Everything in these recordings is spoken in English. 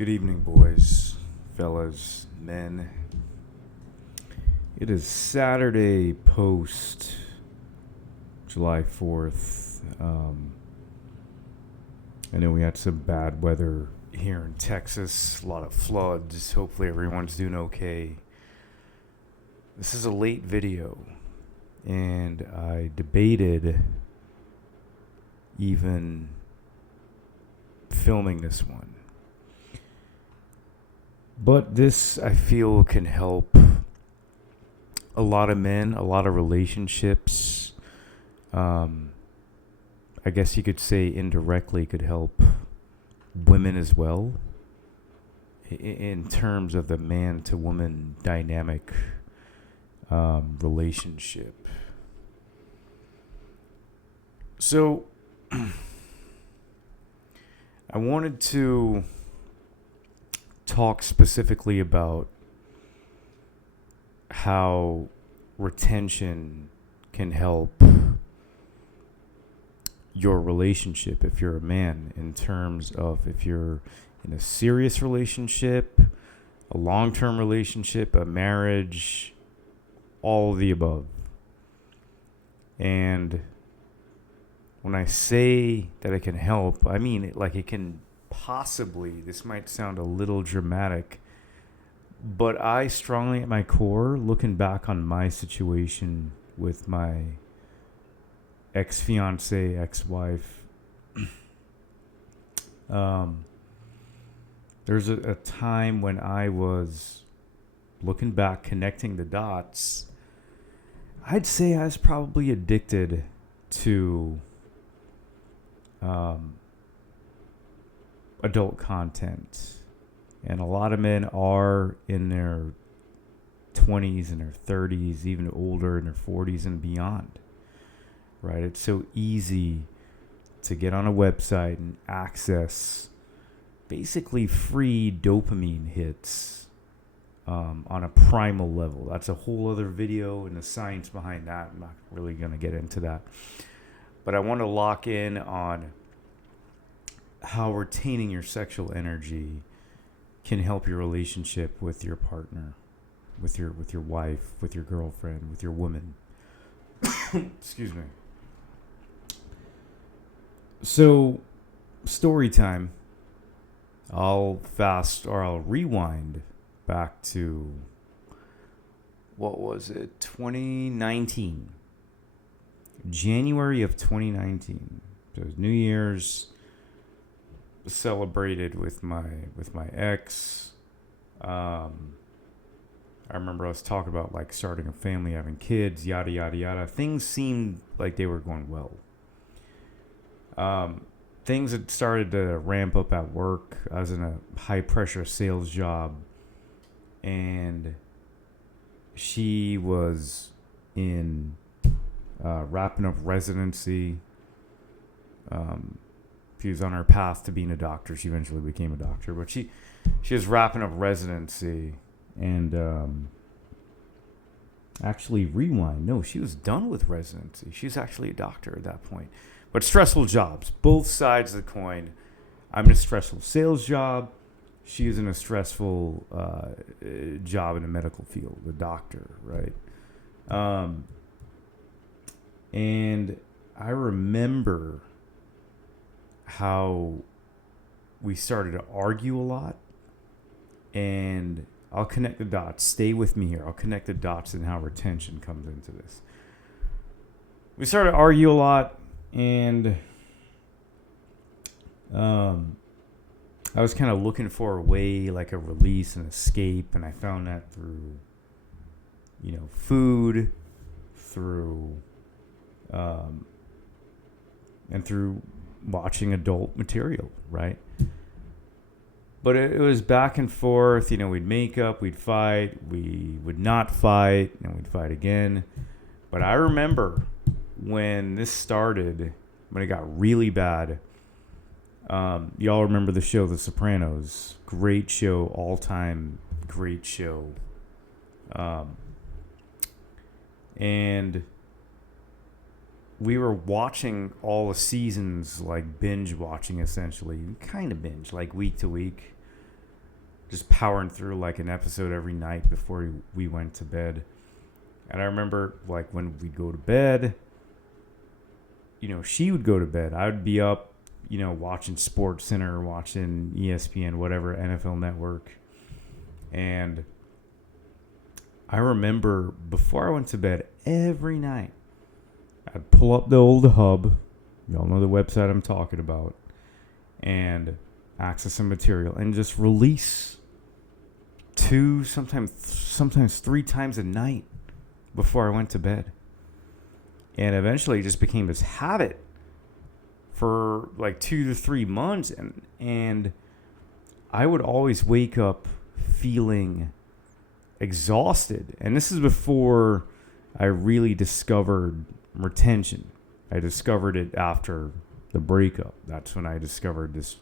Good evening, boys, fellas, men. It is Saturday post July 4th. I know we had some bad weather here in Texas, a lot of floods. Hopefully, everyone's doing okay. This is a late video, and I debated even filming this one. But this, I feel, can help a lot of men, a lot of relationships. I guess you could say indirectly could help women as well in terms of the man to woman dynamic relationship. So I wanted to talk specifically about how retention can help your relationship if you're a man, in terms of if you're in a serious relationship, a long-term relationship, a marriage, all of the above. And when I say that it can help, I mean it can possibly, this might sound a little dramatic, but I strongly at my core, looking back on my situation with my ex-fiance, ex-wife, there's a time when I was looking back, connecting the dots. I'd say I was probably addicted to adult content. And a lot of men are in their 20s and their 30s, even older, in their 40s and beyond. Right? It's so easy to get on a website and access basically free dopamine hits on a primal level. That's a whole other video, and the science behind that. I'm not really going to get into that. But I want to lock in on how retaining your sexual energy can help your relationship with your partner, with your wife, with your girlfriend, with your woman. Excuse me. So, story time. I'll rewind back to, what was it? 2019. January of 2019. So it was New Year's. Celebrated with my ex. I remember I was talking about like starting a family, having kids, yada yada yada. Things seemed like they were going well. Things had started to ramp up at work. I was in a high pressure sales job, and she was in wrapping up residency. She was on her path to being a doctor. She eventually became a doctor, but she was wrapping up residency, and actually rewind. No, she was done with residency. She was actually a doctor at that point. But stressful jobs, both sides of the coin. I'm in a stressful sales job. She is in a stressful job in the medical field, the doctor, right? And I remember how we started to argue a lot, and I'll connect the dots. Stay with me here. I'll connect the dots and how retention comes into this. We started to argue a lot, and I was kind of looking for a way, like a release and escape, and I found that through, food, through, and through watching adult material, right? But it was back and forth. We'd make up, we'd fight, we would not fight, and we'd fight again. But I remember when this started, when it got really bad. Y'all remember the show The Sopranos? Great show, all-time great show. And we were watching all the seasons, like binge watching essentially. Kind of binge, like week to week. just powering through like an episode every night before we went to bed. And I remember like when we'd go to bed, she would go to bed. I would be up, watching Sports Center, watching ESPN, whatever, NFL Network. And I remember before I went to bed every night, I'd pull up the old hub. Y'all know the website I'm talking about. And access some material and just release 2, sometimes 3 times a night before I went to bed. And eventually it just became this habit for like 2 to 3 months. And I would always wake up feeling exhausted. And this is before I really discovered retention. I discovered it after the breakup. That's when I discovered this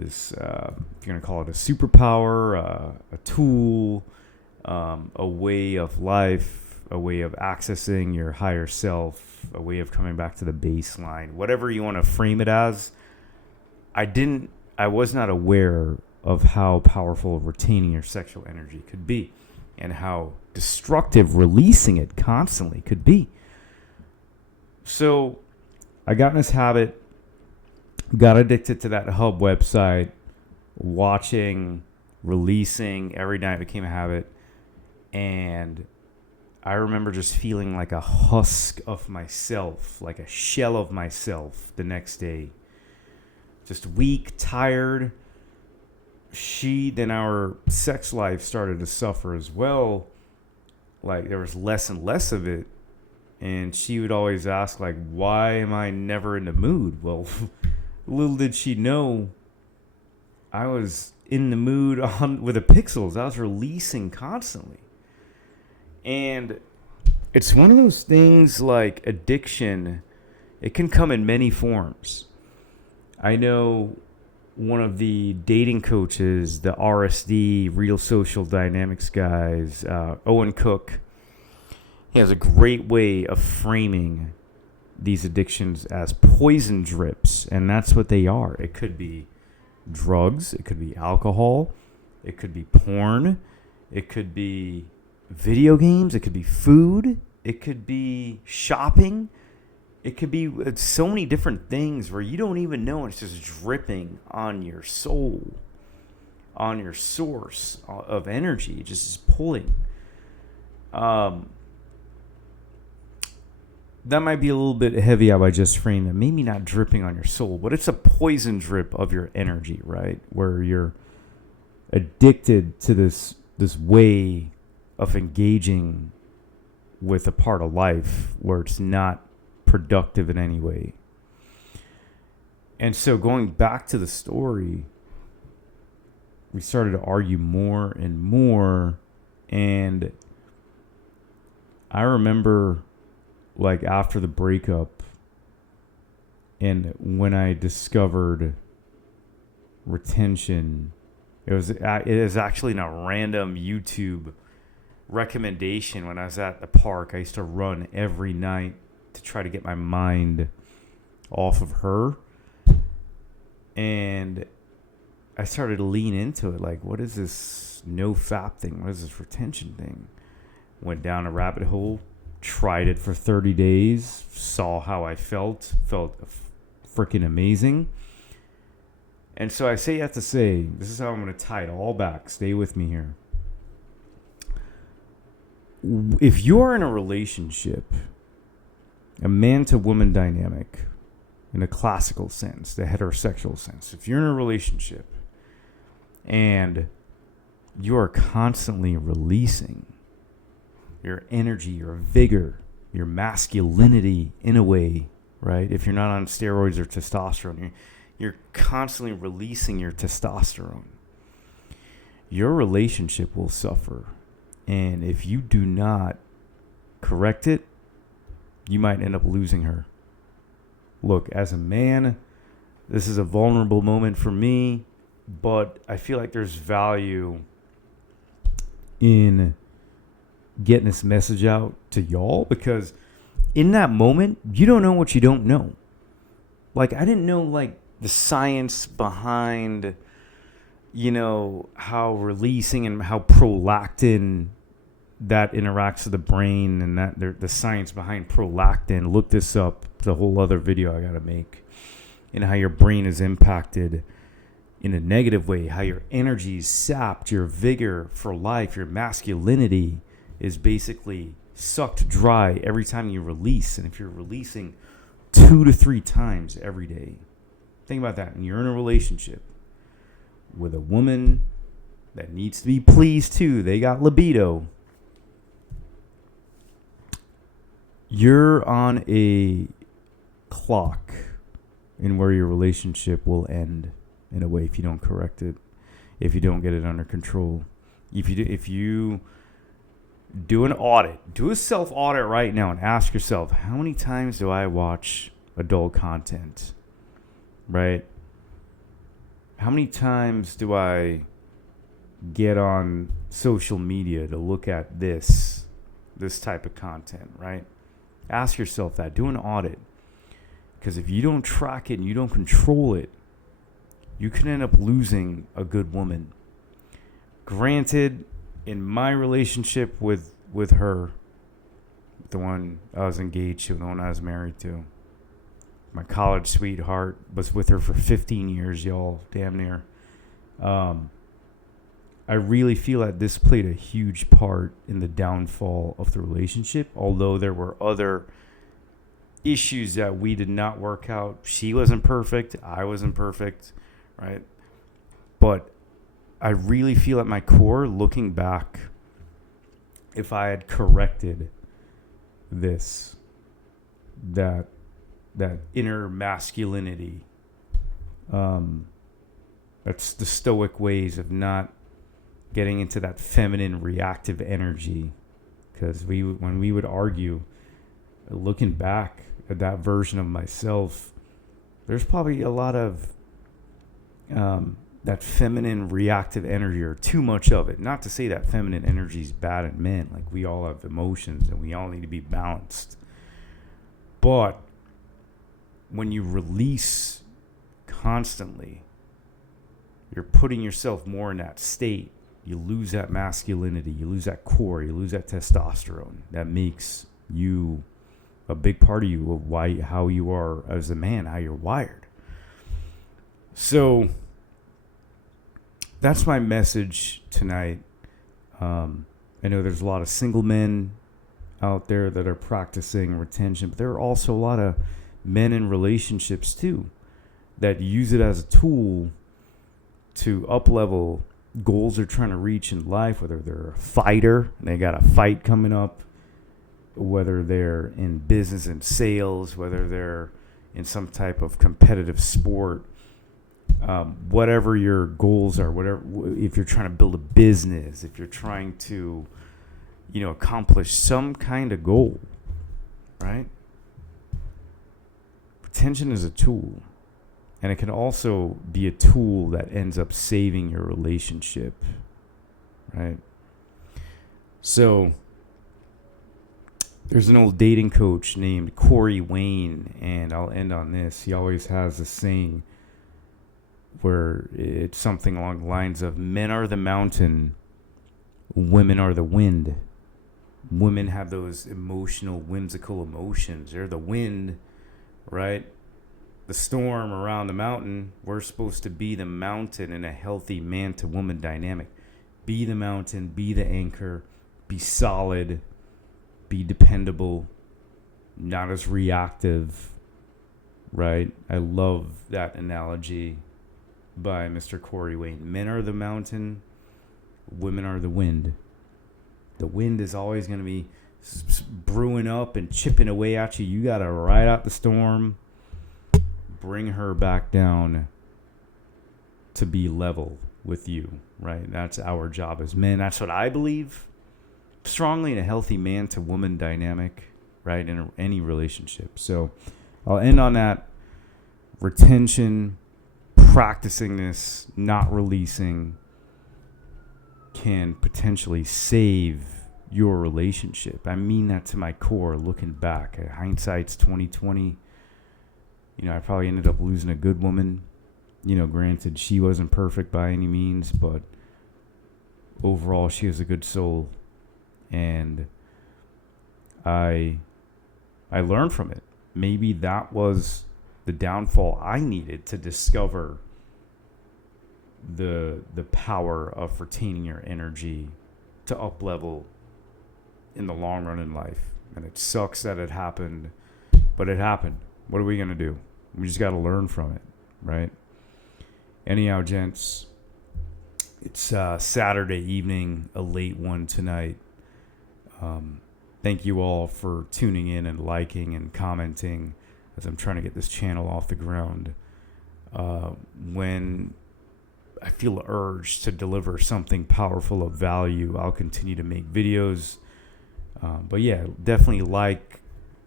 if you're going to call it a superpower, a tool, a way of life, a way of accessing your higher self, a way of coming back to the baseline, whatever you want to frame it as. I was not aware of how powerful retaining your sexual energy could be and how destructive releasing it constantly could be. So I got in this habit, got addicted to that hub website, watching, releasing every night became a habit. And I remember just feeling like a husk of myself, like a shell of myself the next day. Just weak, tired. Then our sex life started to suffer as well. Like there was less and less of it. And she would always ask, like, why am I never in the mood? Well, little did she know I was in the mood with the pixels. I was releasing constantly. And it's one of those things like addiction. It can come in many forms. I know one of the dating coaches, the RSD, Real Social Dynamics guys, Owen Cook, he has a great way of framing these addictions as poison drips, and that's what they are. It could be drugs, it could be alcohol, it could be porn, it could be video games, it could be food, it could be shopping, it could be so many different things where you don't even know. It's just dripping on your soul, on your source of energy, just pulling. That might be a little bit heavy how I just framed it. Maybe not dripping on your soul, but it's a poison drip of your energy, right? Where you're addicted to this way of engaging with a part of life where it's not productive in any way. And so going back to the story, we started to argue more and more. And I remember, like, after the breakup and when I discovered retention, it is actually in a random YouTube recommendation. When I was at the park, I used to run every night to try to get my mind off of her. And I started to lean into it. Like, what is this no FAP thing? What is this retention thing? Went down a rabbit hole. Tried it for 30 days, saw how I felt freaking amazing. And so I have to say, this is how I'm going to tie it all back. Stay with me here. If you're in a relationship, a man to woman dynamic, in a classical sense, the heterosexual sense, if you're in a relationship and you are constantly releasing your energy, your vigor, your masculinity in a way, right? If you're not on steroids or testosterone, you're constantly releasing your testosterone. Your relationship will suffer. And if you do not correct it, you might end up losing her. Look, as a man, this is a vulnerable moment for me, but I feel like there's value in getting this message out to y'all, because in that moment, you don't know what you don't know. Like, I didn't know, like, the science behind how releasing and how prolactin that interacts with the brain, and that the science behind prolactin. Look this up. It's a whole other video I got to make. And how your brain is impacted in a negative way, how your energy is sapped, your vigor for life, your masculinity is basically sucked dry every time you release. And if you're releasing 2 to 3 times every day, think about that. And you're in a relationship with a woman that needs to be pleased too. They got libido. You're on a clock in where your relationship will end in a way if you don't correct it, if you don't get it under control. If you do an audit, do a self-audit right now and ask yourself, how many times do I watch adult content, right? How many times do I get on social media to look at this type of content, right? Ask yourself that. Do an audit. Because if you don't track it and you don't control it, you can end up losing a good woman. Granted, in my relationship with her, the one I was engaged to, the one I was married to, my college sweetheart, was with her for 15 years, y'all, damn near. I really feel that this played a huge part in the downfall of the relationship, although there were other issues that we did not work out. She wasn't perfect. I wasn't perfect, right? But I really feel at my core, looking back, if I had corrected this, that inner masculinity, that's the stoic ways of not getting into that feminine reactive energy. Because when we would argue, looking back at that version of myself, there's probably a lot of that feminine reactive energy, or too much of it. Not to say that feminine energy is bad in men. Like, we all have emotions and we all need to be balanced. But when you release constantly, you're putting yourself more in that state. You lose that masculinity, you lose that core, you lose that testosterone that makes you a big part of you, of how you are as a man, how you're wired. So that's my message tonight. I know there's a lot of single men out there that are practicing retention, but there are also a lot of men in relationships too that use it as a tool to up-level goals they're trying to reach in life, whether they're a fighter, and they got a fight coming up, whether they're in business and sales, whether they're in some type of competitive sport, whatever your goals are, whatever, if you're trying to build a business, if you're trying to, accomplish some kind of goal, right? Retention is a tool. And it can also be a tool that ends up saving your relationship, right? So there's an old dating coach named Corey Wayne, and I'll end on this. He always has a saying where it's something along the lines of, men are the mountain, women are the wind. Women have those emotional, whimsical emotions. They're the wind, right? The storm around the mountain. We're supposed to be the mountain in a healthy man-to-woman dynamic. Be the mountain, be the anchor, be solid, be dependable, not as reactive, right? I love that analogy by Mr. Corey Wayne. Men are the mountain, women are the wind. The wind is always going to be brewing up and chipping away at you. You got to ride out the storm, bring her back down to be level with you, right? That's our job as men. That's what I believe strongly in a healthy man-to-woman dynamic, right, in any relationship. So I'll end on that. Retention, practicing this, not releasing, can potentially save your relationship. I mean that to my core, looking back. Hindsight's 2020. I probably ended up losing a good woman. Granted, she wasn't perfect by any means, but overall, she has a good soul. And I learned from it. Maybe that was the downfall I needed to discover the power of retaining your energy to up level in the long run in life. And it sucks that it happened, but it happened. What are we going to do? We just got to learn from it, right? Anyhow, gents, it's Saturday evening, a late one tonight. Thank you all for tuning in and liking and commenting as I'm trying to get this channel off the ground. When I feel the urge to deliver something powerful of value, I'll continue to make videos. But yeah, definitely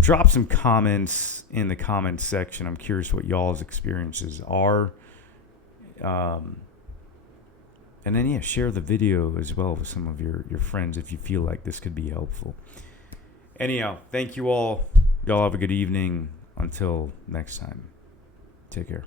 drop some comments in the comments section. I'm curious what y'all's experiences are. And then, yeah, share the video as well with some of your friends if you feel like this could be helpful. Anyhow, thank you all. Y'all have a good evening. Until next time, take care.